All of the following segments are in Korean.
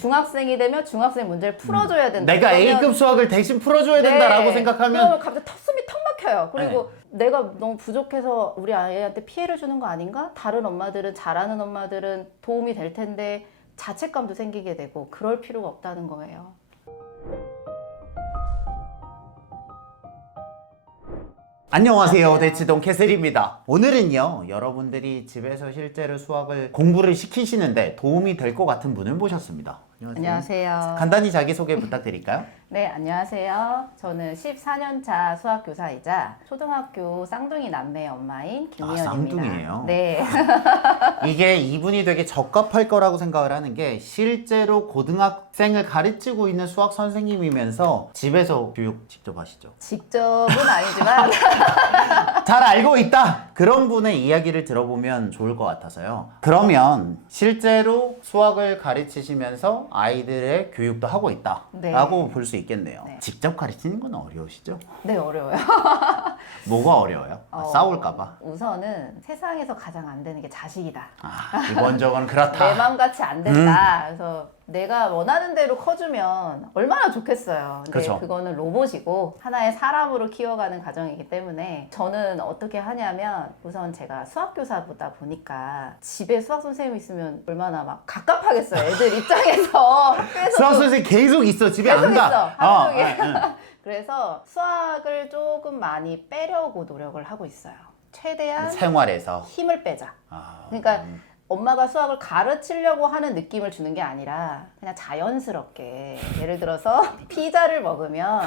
중학생이 되면 중학생 문제를 풀어줘야 된다. 내가 그러면 A급 수학을 대신 풀어줘야 된다라고 생각하면 그러면 갑자기 숨이 턱 막혀요. 그리고 내가 너무 부족해서 우리 아이한테 피해를 주는 거 아닌가? 다른 엄마들은, 잘하는 엄마들은 도움이 될 텐데 자책감도 생기게 되고 그럴 필요가 없다는 거예요. 안녕하세요. 대치동 캐슬입니다. 오늘은요, 여러분들이 집에서 실제로 수학을 공부를 시키시는데 도움이 될 것 같은 분을 모셨습니다. 안녕하세요. 간단히 자기소개 부탁드릴까요? 네, 안녕하세요. 저는 14년차 수학교사이자 초등학교 쌍둥이 남매 엄마인 김미연입니다. 쌍둥이에요? 네. 이게 이분이 되게 적합할 거라고 생각을 하는 게 실제로 고등학생을 가르치고 있는 수학 선생님이면서 집에서 교육 직접 하시죠? 직접은 아니지만 잘 알고 있다! 그런 분의 이야기를 들어보면 좋을 것 같아서요. 그러면 실제로 수학을 가르치시면서 아이들의 교육도 하고 있다 네. 라고 볼 수 있겠네요. 네. 직접 가르치는 건 어려우시죠? 네, 어려워요. 뭐가 어려워요? 싸울까봐? 우선은 세상에서 가장 안 되는 게 자식이다. 기본적으로 내 그렇다. 맘같이 안 된다. 그래서 내가 원하는 대로 커주면 얼마나 좋겠어요. 근데 그쵸. 그거는 로봇이고 하나의 사람으로 키워가는 과정이기 때문에 저는 어떻게 하냐면 우선 제가 수학교사보다 보니까 집에 수학 선생님 있으면 얼마나 막 갑갑하겠어요. 애들 입장에서 학교에서 수학 선생님 계속 있어. 집에 안 계속 가. 있어. 하루 종일. 응. 그래서 수학을 조금 많이 빼려고 노력을 하고 있어요. 최대한 생활에서. 힘을 빼자. 그러니까 엄마가 수학을 가르치려고 하는 느낌을 주는 게 아니라 그냥 자연스럽게 예를 들어서 피자를 먹으면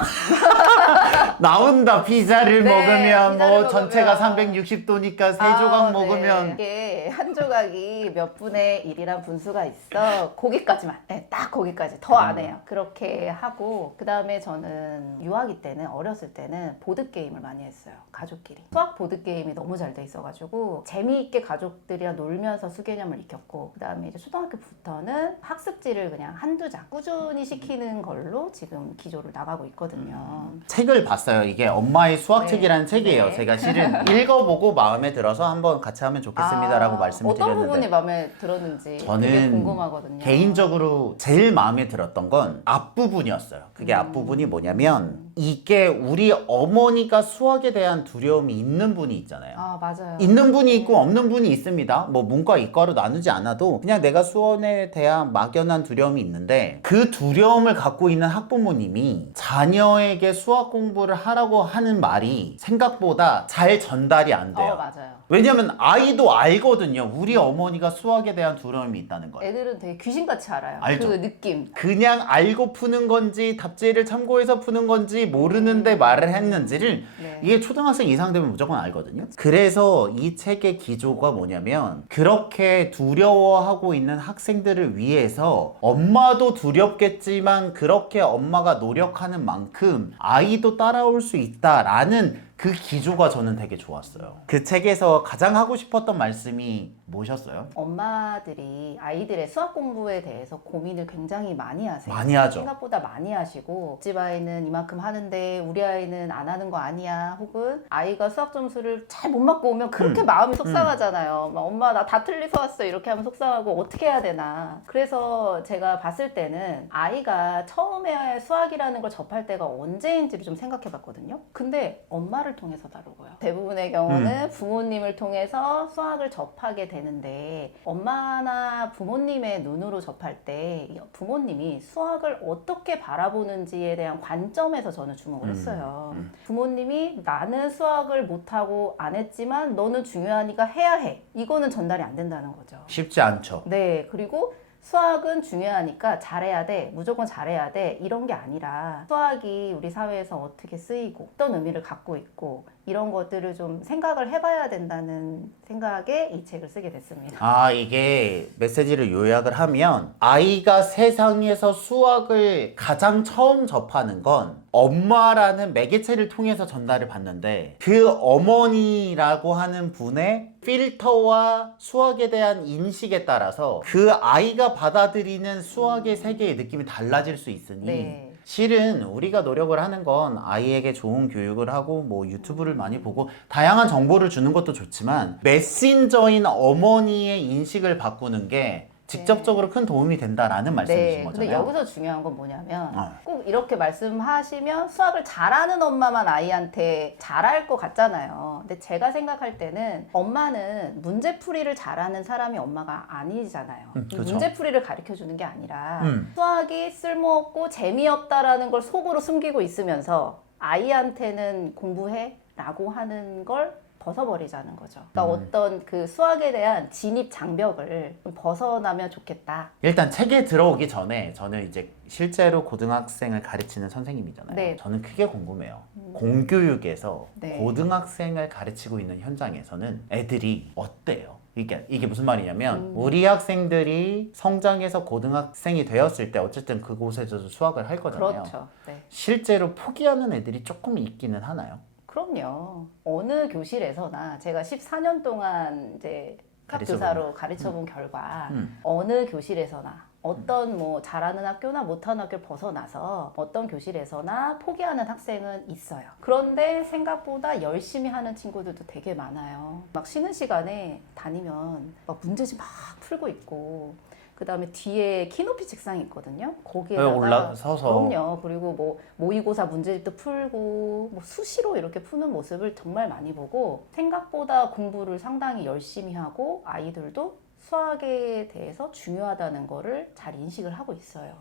나온다. 피자를 네, 먹으면 피자를 뭐 전체가 먹으면. 360도니까 세 조각 먹으면 이게 한 조각이 몇 분의 1이란 분수가 있어. 거기까지만. 네, 딱 거기까지. 더 안 해요. 그렇게 하고 그다음에 저는 유아기 때는 어렸을 때는 보드게임을 많이 했어요. 가족끼리. 수학 보드게임이 너무 잘 돼 있어가지고 재미있게 가족들이랑 놀면서 수개념을 익혔고 그다음에 이제 초등학교부터는 학습지를 그냥 한두 장 꾸준히 시키는 걸로 지금 기조를 나가고 있거든요. 책을 봤어요. 이게 엄마의 수학책이라는 네. 책이에요. 네. 제가 실은 읽어보고 마음에 들어서 한번 같이 하면 좋겠습니다라고 말씀을 어떤 부분이 드렸는데 마음에 들었는지 되게 저는 궁금하거든요. 개인적으로 제일 마음에 들었던 건 앞부분이었어요. 그게 앞부분이 뭐냐면 이게 우리 어머니가 수학에 대한 두려움이 있는 분이 있잖아요. 아, 맞아요. 있는 분이 있고 없는 분이 있습니다. 뭐 문과 이과로 나누지 않아도 그냥 내가 수원에 대한 막연한 두려움이 있는데 그 두려움을 갖고 있는 학부모님이 자녀에게 수학 공부를 하라고 하는 말이 생각보다 잘 전달이 안 돼요. 맞아요. 왜냐면 아이도 알거든요. 우리 어머니가 수학에 대한 두려움이 있다는 걸. 애들은 되게 귀신같이 알아요. 알죠. 그 느낌. 그냥 알고 푸는 건지 답지를 참고해서 푸는 건지 모르는데 말을 했는지를 네. 이게 초등학생 이상 되면 무조건 알거든요. 그래서 이 책의 기조가 뭐냐면 그렇게 두려워하고 있는 학생들을 위해서 엄마도 두렵겠지만 그렇게 엄마가 노력하는 만큼 아이도 따라올 수 있다라는 그 기조가 저는 되게 좋았어요. 그 책에서 가장 하고 싶었던 말씀이 뭐셨어요? 엄마들이 아이들의 수학 공부에 대해서 고민을 굉장히 많이 하세요. 많이 하죠. 생각보다 많이 하시고 집 아이는 이만큼 하는데 우리 아이는 안 하는 거 아니야. 혹은 아이가 수학 점수를 잘 못 맞고 오면 그렇게 마음이 속상하잖아요. 막 엄마 나 다 틀려서 왔어 이렇게 하면 속상하고 어떻게 해야 되나. 그래서 제가 봤을 때는 아이가 처음에 수학이라는 걸 접할 때가 언제인지를 좀 생각해 봤거든요. 근데 엄마를 통해서 다루고요. 대부분의 경우는 부모님을 통해서 수학을 접하게 되는데 엄마나 부모님의 눈으로 접할 때 부모님이 수학을 어떻게 바라보는지에 대한 관점에서 저는 주목을 했어요. 부모님이 나는 수학을 못하고 안 했지만 너는 중요하니까 해야 해. 이거는 전달이 안 된다는 거죠. 쉽지 않죠. 네, 그리고 수학은 중요하니까 잘해야 돼, 무조건 잘해야 돼 이런 게 아니라 수학이 우리 사회에서 어떻게 쓰이고 어떤 의미를 갖고 있고 이런 것들을 좀 생각을 해봐야 된다는 생각에 이 책을 쓰게 됐습니다. 이게 메시지를 요약을 하면 아이가 세상에서 수학을 가장 처음 접하는 건 엄마라는 매개체를 통해서 전달을 받는데 그 어머니라고 하는 분의 필터와 수학에 대한 인식에 따라서 그 아이가 받아들이는 수학의 세계의 느낌이 달라질 수 있으니 네. 실은 우리가 노력을 하는 건 아이에게 좋은 교육을 하고 뭐 유튜브를 많이 보고 다양한 정보를 주는 것도 좋지만 메신저인 어머니의 인식을 바꾸는 게 직접적으로 큰 도움이 된다라는 말씀이신 네, 거잖아요. 근데 여기서 중요한 건 뭐냐면 어. 꼭 이렇게 말씀하시면 수학을 잘하는 엄마만 아이한테 잘할 것 같잖아요. 근데 제가 생각할 때는 엄마는 문제풀이를 잘하는 사람이 엄마가 아니잖아요. 이 그렇죠. 문제풀이를 가르쳐주는 게 아니라 음. 수학이 쓸모없고 재미없다라는 걸 속으로 숨기고 있으면서 아이한테는 공부해? 라고 하는 걸 벗어버리자는 거죠. 그러니까 어떤 그 수학에 대한 진입 장벽을 좀 벗어나면 좋겠다. 일단 책에 들어오기 전에 저는 이제 실제로 고등학생을 가르치는 선생님이잖아요. 네. 저는 크게 궁금해요. 공교육에서 네. 고등학생을 가르치고 있는 현장에서는 애들이 어때요? 이게 무슨 말이냐면 우리 학생들이 성장해서 고등학생이 되었을 때 어쨌든 그곳에서 수학을 할 거잖아요. 그렇죠. 네. 실제로 포기하는 애들이 조금 있기는 하나요? 그럼요. 어느 교실에서나 제가 14년 동안 이제 학교사로 가르쳐 본 결과 어느 교실에서나 어떤 뭐 잘하는 학교나 못하는 학교를 벗어나서 어떤 교실에서나 포기하는 학생은 있어요. 그런데 생각보다 열심히 하는 친구들도 되게 많아요. 막 쉬는 시간에 다니면 막 문제집 막 풀고 있고 그 다음에 뒤에 키높이 책상이 있거든요. 거기에다가 올라서서. 그럼요. 그리고 뭐 모의고사 문제집도 풀고 뭐 수시로 이렇게 푸는 모습을 정말 많이 보고 생각보다 공부를 상당히 열심히 하고 아이들도 수학에 대해서 중요하다는 거를 잘 인식을 하고 있어요.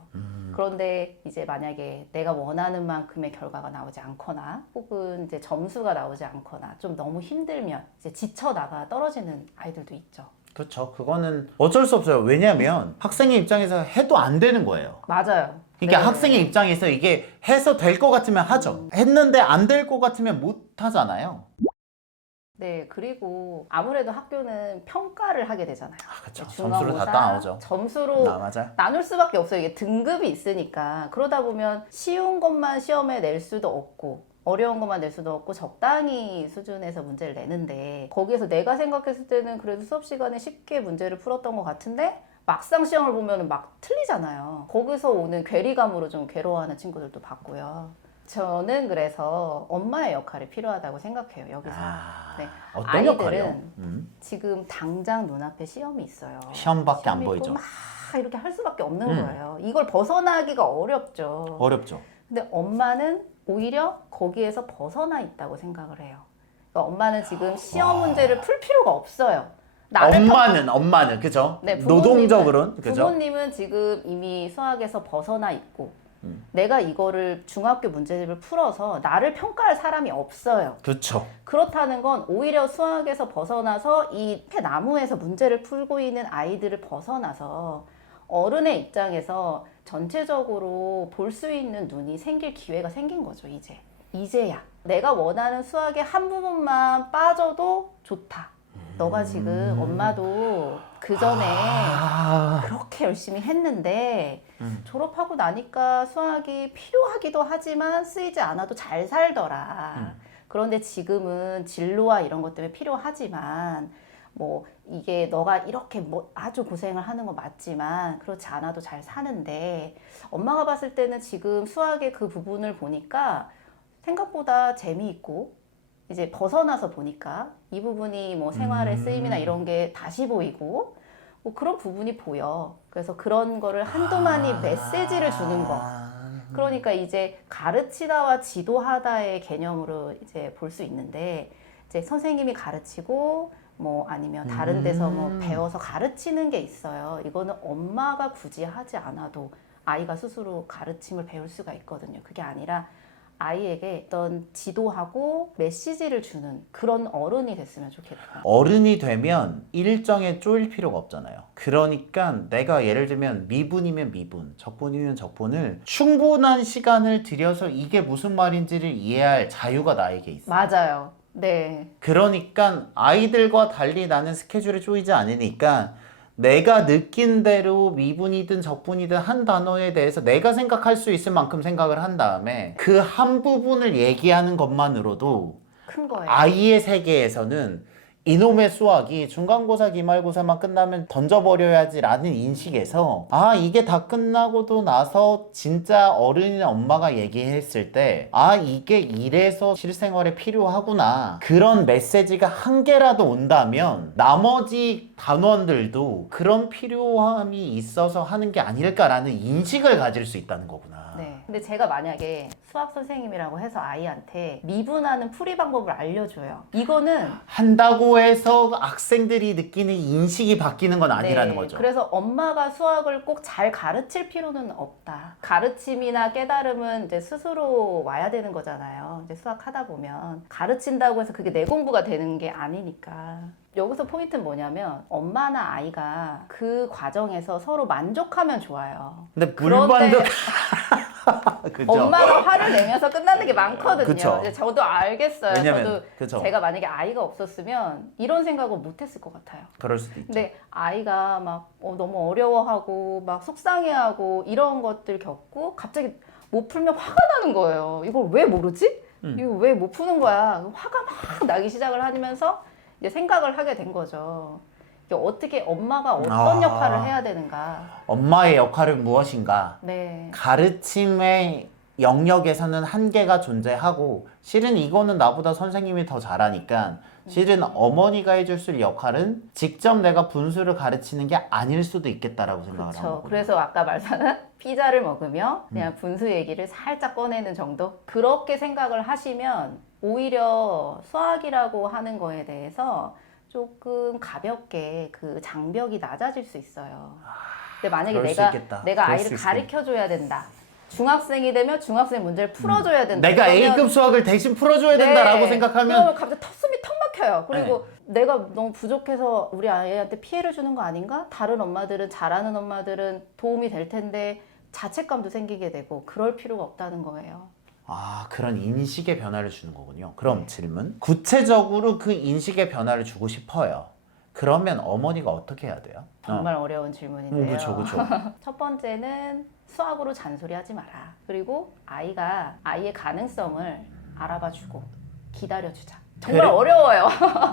그런데 이제 만약에 내가 원하는 만큼의 결과가 나오지 않거나 혹은 이제 점수가 나오지 않거나 좀 너무 힘들면 이제 지쳐나가 떨어지는 아이들도 있죠. 그렇죠. 그거는 어쩔 수 없어요. 왜냐하면 학생의 입장에서 해도 안 되는 거예요. 맞아요. 그러니까 네. 학생의 입장에서 이게 해서 될 것 같으면 하죠. 했는데 안 될 것 같으면 못 하잖아요. 네, 그리고 아무래도 학교는 평가를 하게 되잖아요. 그렇죠. 중간고사, 점수로 다 따오죠. 점수로 맞아요. 나눌 수밖에 없어요. 이게 등급이 있으니까. 그러다 보면 쉬운 것만 시험에 낼 수도 없고 어려운 것만 낼 수도 없고 적당히 수준에서 문제를 내는데 거기에서 내가 생각했을 때는 그래도 수업 시간에 쉽게 문제를 풀었던 것 같은데 막상 시험을 보면 막 틀리잖아요. 거기서 오는 괴리감으로 좀 괴로워하는 친구들도 봤고요. 저는 그래서 엄마의 역할이 필요하다고 생각해요. 여기서. 네. 어떤 아이들은 역할이요? 지금 당장 눈앞에 시험이 있어요. 시험밖에 안 시험이 보이죠. 있고 막 이렇게 할 수밖에 없는 거예요. 이걸 벗어나기가 어렵죠. 어렵죠. 근데 엄마는 오히려 거기에서 벗어나 있다고 생각을 해요. 그러니까 엄마는 지금 시험 문제를 풀 필요가 없어요. 엄마는 그죠? 네, 노동적으로는 그죠? 부모님은 지금 이미 수학에서 벗어나 있고 내가 이거를 중학교 문제집을 풀어서 나를 평가할 사람이 없어요. 그렇죠. 그렇다는 건 오히려 수학에서 벗어나서 이 나무에서 문제를 풀고 있는 아이들을 벗어나서 어른의 입장에서 전체적으로 볼 수 있는 눈이 생길 기회가 생긴 거죠. 이제야 내가 원하는 수학의 한 부분만 빠져도 좋다. 너가 지금 엄마도 그 전에 그렇게 열심히 했는데 졸업하고 나니까 수학이 필요하기도 하지만 쓰이지 않아도 잘 살더라. 그런데 지금은 진로와 이런 것 때문에 필요하지만 뭐 이게 너가 이렇게 뭐 아주 고생을 하는 건 맞지만 그렇지 않아도 잘 사는데 엄마가 봤을 때는 지금 수학의 그 부분을 보니까 생각보다 재미있고 이제 벗어나서 보니까 이 부분이 뭐 생활의 쓰임이나 이런 게 다시 보이고 뭐 그런 부분이 보여. 그래서 그런 거를 한두 마디 메시지를 주는 거. 그러니까 이제 가르치다와 지도하다의 개념으로 이제 볼 수 있는데 이제 선생님이 가르치고 뭐 아니면 다른 데서 뭐 배워서 가르치는 게 있어요. 이거는 엄마가 굳이 하지 않아도 아이가 스스로 가르침을 배울 수가 있거든요. 그게 아니라 아이에게 어떤 지도하고 메시지를 주는 그런 어른이 됐으면 좋겠다. 어른이 되면 일정에 쪼일 필요가 없잖아요. 그러니까 내가 예를 들면 미분이면 미분, 적분이면 적분을 충분한 시간을 들여서 이게 무슨 말인지를 이해할 자유가 나에게 있어요. 맞아요. 네. 그러니까 아이들과 달리 나는 스케줄에 쪼이지 않으니까 내가 느낀 대로 미분이든 적분이든 한 단어에 대해서 내가 생각할 수 있을 만큼 생각을 한 다음에 그 한 부분을 얘기하는 것만으로도 큰 거예요. 아이의 세계에서는 이놈의 수학이 중간고사 기말고사만 끝나면 던져버려야지라는 인식에서 아 이게 다 끝나고도 나서 진짜 어른이나 엄마가 얘기했을 때 아 이게 이래서 실생활에 필요하구나 그런 메시지가 한 개라도 온다면 나머지 단원들도 그런 필요함이 있어서 하는 게 아닐까라는 인식을 가질 수 있다는 거구나. 네. 근데 제가 만약에 수학 선생님이라고 해서 아이한테 미분하는 풀이 방법을 알려줘요. 이거는 한다고 해서 학생들이 느끼는 인식이 바뀌는 건 아니라는 네, 거죠. 그래서 엄마가 수학을 꼭 잘 가르칠 필요는 없다. 가르침이나 깨달음은 이제 스스로 와야 되는 거잖아요. 이제 수학 하다 보면 가르친다고 해서 그게 내 공부가 되는 게 아니니까. 여기서 포인트는 뭐냐면 엄마나 아이가 그 과정에서 서로 만족하면 좋아요. 근데 그런데 불만도 그죠? 엄마가 화를 내면서 끝나는 게 많거든요. 그쵸. 이제 저도 알겠어요. 왜냐면, 저도 그쵸. 제가 만약에 아이가 없었으면 이런 생각을 못 했을 것 같아요. 그럴 수도 있죠. 근데 아이가 막 너무 어려워하고 막 속상해하고 이런 것들 겪고 갑자기 못 풀면 화가 나는 거예요. 이걸 왜 모르지? 이거 왜 못 푸는 거야? 화가 막 나기 시작을 하면서 이제 생각을 하게 된 거죠. 이게 어떻게 엄마가 어떤 역할을 해야 되는가? 엄마의 역할은 무엇인가? 네. 가르침의 영역에서는 한계가 존재하고 실은 이거는 나보다 선생님이 더 잘하니까 실은 어머니가 해줄 수 있는 역할은 직접 내가 분수를 가르치는 게 아닐 수도 있겠다라고 생각을 그렇죠. 하고 그래서 아까 말씀한 피자를 먹으며 그냥 분수 얘기를 살짝 꺼내는 정도? 그렇게 생각을 하시면 오히려 수학이라고 하는 거에 대해서 조금 가볍게 그 장벽이 낮아질 수 있어요. 근데 만약에 그럴 수 내가 있겠다. 내가 그럴 아이를 수 있겠다. 가르쳐줘야 된다. 중학생이 되면 중학생 문제를 풀어줘야 된다. 내가 그러면 A급 수학을 대신 풀어줘야 된다라고 네. 생각하면 그러면 갑자기 턱숨이 턱 막혀요. 그리고 내가 너무 부족해서 우리 아이한테 피해를 주는 거 아닌가? 다른 엄마들은 잘하는 엄마들은 도움이 될 텐데 자책감도 생기게 되고 그럴 필요가 없다는 거예요. 아 그런 인식의 변화를 주는 거군요. 그럼 네. 질문 구체적으로 그 인식의 변화를 주고 싶어요. 그러면 어머니가 어떻게 해야 돼요? 정말 어려운 질문인데요. 그렇죠, 그렇죠. 첫 번째는 수학으로 잔소리하지 마라. 그리고 아이가 아이의 가능성을 알아봐주고 기다려주자. 정말 그래. 어려워요.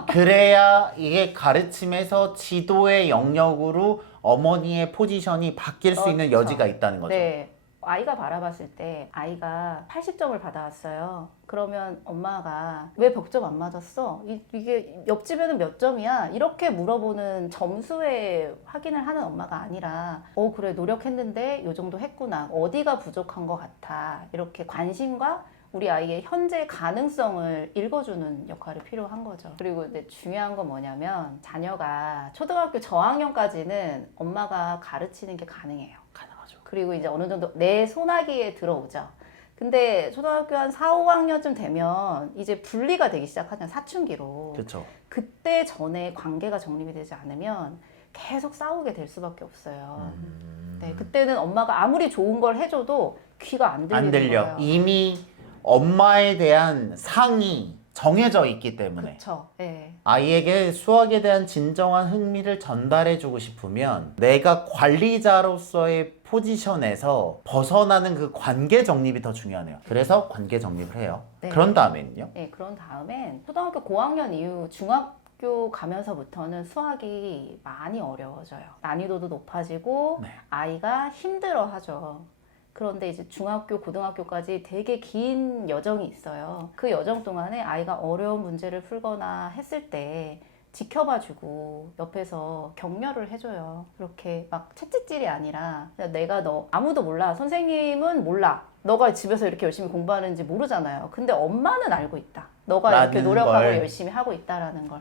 그래야 이게 가르침에서 지도의 영역으로 어머니의 포지션이 바뀔 수 있는 그렇죠. 여지가 있다는 거죠. 네. 아이가 바라봤을 때 아이가 80점을 받아왔어요. 그러면 엄마가 왜 100점 안 맞았어? 이게 옆집에는 몇 점이야? 이렇게 물어보는 점수에 확인을 하는 엄마가 아니라 그래 노력했는데 요 정도 했구나. 어디가 부족한 것 같아. 이렇게 관심과 우리 아이의 현재 가능성을 읽어주는 역할이 필요한 거죠. 그리고 이제 중요한 건 뭐냐면 자녀가 초등학교 저학년까지는 엄마가 가르치는 게 가능해요. 가능하죠. 그리고 이제 어느 정도 내 손아귀에 들어오죠. 근데 초등학교 한 4, 5학년쯤 되면 이제 분리가 되기 시작하잖아요. 사춘기로. 그렇죠. 그때 전에 관계가 정립이 되지 않으면 계속 싸우게 될 수밖에 없어요. 네, 그때는 엄마가 아무리 좋은 걸 해줘도 귀가 안 들리는 안 들려. 거예요. 이미 엄마에 대한 상이 정해져 있기 때문에 그렇죠. 네. 아이에게 수학에 대한 진정한 흥미를 전달해주고 싶으면 내가 관리자로서의 포지션에서 벗어나는 그 관계 정립이 더 중요하네요. 그래서 관계 정립을 해요. 네. 그런 다음에는요? 네, 그런 다음엔 초등학교 고학년 이후 중학교 가면서부터는 수학이 많이 어려워져요. 난이도도 높아지고 네. 아이가 힘들어하죠. 그런데 이제 중학교, 고등학교까지 되게 긴 여정이 있어요. 그 여정 동안에 아이가 어려운 문제를 풀거나 했을 때 지켜봐주고 옆에서 격려를 해줘요. 그렇게 막 채찍질이 아니라 그냥 내가 너 아무도 몰라. 선생님은 몰라. 너가 집에서 이렇게 열심히 공부하는지 모르잖아요. 근데 엄마는 알고 있다. 너가 이렇게 라는 노력하고 걸. 열심히 하고 있다라는 걸.